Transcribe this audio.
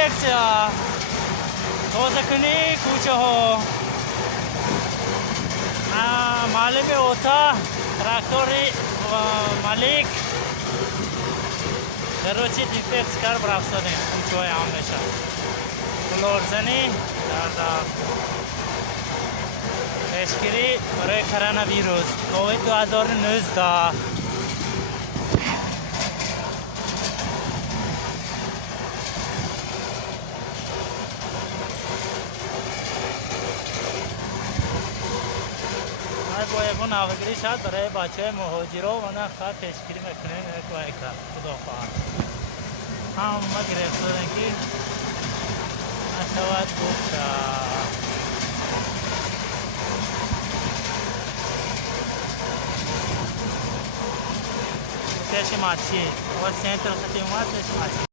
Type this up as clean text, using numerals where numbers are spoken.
دیرکسیا توزه کنی کوچه ها معلم اوتا تراکتوری مالک در روچی دیفکس کار برافزاده کوچه های همشه کلورزنی در پیشگیری برای کرونا ویروس کووید 2019 با یکون آوگیری شد برای بچه مهاجرا و نه خواه پیشگیری میکنیم یک و یک خدا خواهد هم ما گرفتن که نشود گفت پیش ماچی و سنتر خطی اومد پیش ماچی